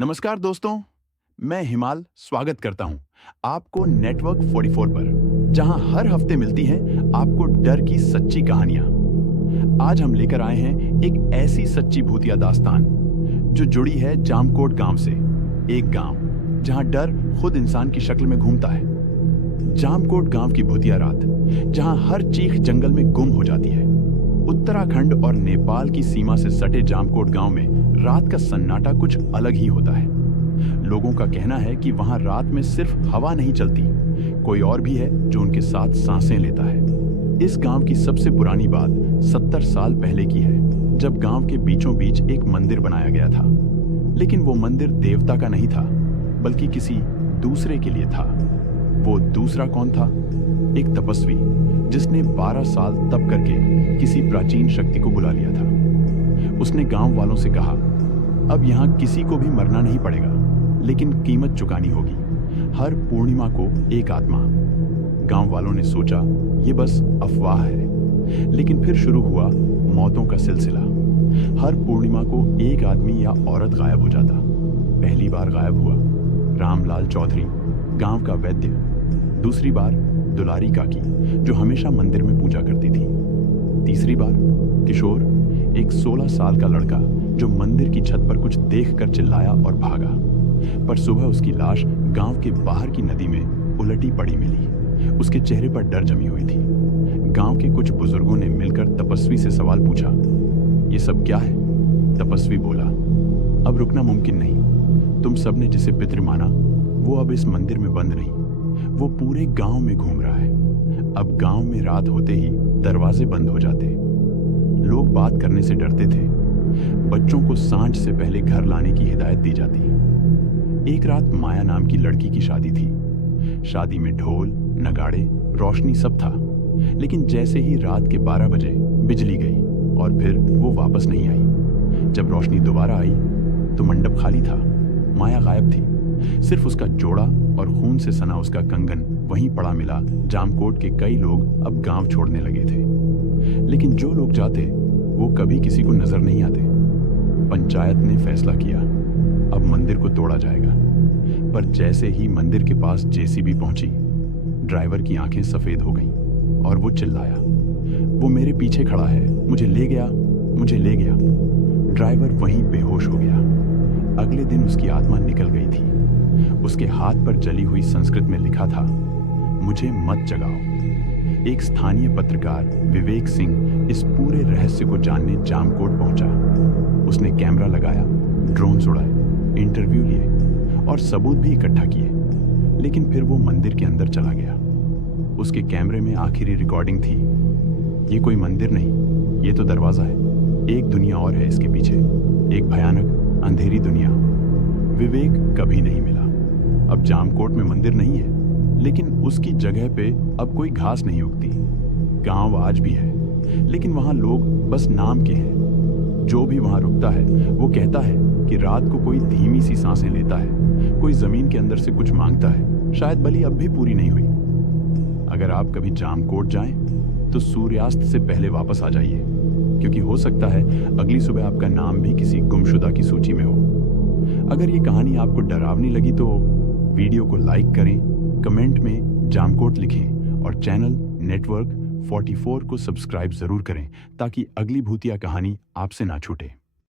नमस्कार दोस्तों, मैं हिमाल स्वागत करता हूं आपको नेटवर्क 44 पर, जहां हर हफ्ते मिलती हैं आपको डर की सच्ची कहानियां। आज हम लेकर आए हैं एक ऐसी सच्ची भूतिया दास्तान जो जुड़ी है जामकोट गांव से। एक गांव जहां डर खुद इंसान की शक्ल में घूमता है। जामकोट गांव की भूतिया रात, जहां हर चीख जंगल में गुम हो जाती है। उत्तराखंड और नेपाल की सीमा से सटे जामकोट गांव में रात का सन्नाटा कुछ अलग ही होता है। लोगों का कहना है कि वहां रात में सिर्फ हवा नहीं चलती, कोई और भी है जो उनके साथ सांसें लेता है। इस गांव की सबसे पुरानी बात 70 साल पहले की है, जब गांव के बीचों बीच एक मंदिर बनाया गया था। लेकिन वो मंदिर देवता का नहीं था, बल्कि किसी दूसरे के लिए था। वो दूसरा कौन था? एक तपस्वी, जिसने 12 साल तप करके किसी प्राचीन शक्ति को बुला लिया था। उसने गांव वालों से कहा, अब यहां किसी को भी मरना नहीं पड़ेगा, लेकिन कीमत चुकानी होगी। हर पूर्णिमा को एक आत्मा। गांव वालों ने सोचा ये बस अफवाह है, लेकिन फिर शुरू हुआ मौतों का सिलसिला। हर पूर्णिमा को एक आदमी या औरत गायब हो जाता। पहली बार गायब हुआ रामलाल चौधरी, गांव का वैद्य। दूसरी बार दुलारी काकी, जो हमेशा मंदिर में पूजा करती थी। तीसरी बार किशोर, एक 16 साल का लड़का, जो मंदिर की छत पर कुछ देखकर चिल्लाया और भागा। पर सुबह उसकी लाश गांव के बाहर की नदी में उलटी पड़ी मिली। उसके चेहरे पर डर जमी हुई थी। गांव के कुछ बुजुर्गों ने मिलकर तपस्वी से सवाल पूछा, ये सब क्या है? तपस्वी बोला, अब रुकना मुमकिन नहीं। तुम सबने जिसे पितृ माना, वो अब इस मंदिर में बंद नहीं, वो पूरे गांव में घूम रहा है। अब गांव में रात होते ही दरवाजे बंद हो जाते। लोग बात करने से डरते थे। बच्चों को सांझ से पहले घर लाने की हिदायत दी जाती। एक रात माया नाम की लड़की की शादी थी। शादी में ढोल, नगाड़े, रोशनी सब था। लेकिन जैसे ही रात के 12 बजे बिजली गई और फिर वो वापस नहीं आई। जब रोशनी दोबारा आई तो मंडप खाली था। माया गायब थी। सिर्फ उसका जोड़ा और खून से सना उसका कंगन वहीं पड़ा मिला। जामकोट के कई लोग अब गांव छोड़ने लगे थे, लेकिन जो लोग जाते वो कभी किसी को नजर नहीं आते। पंचायत ने फैसला किया, अब मंदिर को तोड़ा जाएगा। पर जैसे ही मंदिर के पास जेसीबी पहुंची, ड्राइवर की आंखें सफेद हो गईं और वो चिल्लाया, वो मेरे पीछे खड़ा है, मुझे ले गया, मुझे ले गया। ड्राइवर वहीं बेहोश हो गया। अगले दिन उसकी आत्मा निकल गई थी। उसके हाथ पर जली हुई संस्कृत में लिखा था, मुझे मत जगाओ। एक स्थानीय पत्रकार विवेक सिंह इस पूरे रहस्य को जानने जामकोट पहुंचा। उसने कैमरा लगाया, ड्रोन उड़ाए, इंटरव्यू लिए और सबूत भी इकट्ठा किए। लेकिन फिर वो मंदिर के अंदर चला गया। उसके कैमरे में आखिरी रिकॉर्डिंग थी, ये कोई मंदिर नहीं, ये तो दरवाजा है। एक दुनिया और है इसके पीछे, एक भयानक अंधेरी दुनिया। विवेक कभी नहीं मिला। अब जामकोट में मंदिर नहीं है, लेकिन उसकी जगह पे अब कोई घास नहीं उगती। गांव आज भी है, लेकिन वहां लोग बस नाम के हैं। जो भी वहां रुकता है वो कहता है कि रात को कोई धीमी सी सांसें लेता है, कोई जमीन के अंदर से कुछ मांगता है। शायद बलि अब भी पूरी नहीं हुई। अगर आप कभी जामकोट जाएं तो सूर्यास्त से पहले वापस आ जाइए, क्योंकि हो सकता है अगली सुबह आपका नाम भी किसी गुमशुदा की सूची में हो। अगर ये कहानी आपको डरावनी लगी तो वीडियो को लाइक करें, कमेंट में जामकोट लिखें और चैनल नेटवर्क 44 को सब्सक्राइब जरूर करें, ताकि अगली भूतिया कहानी आपसे ना छूटे।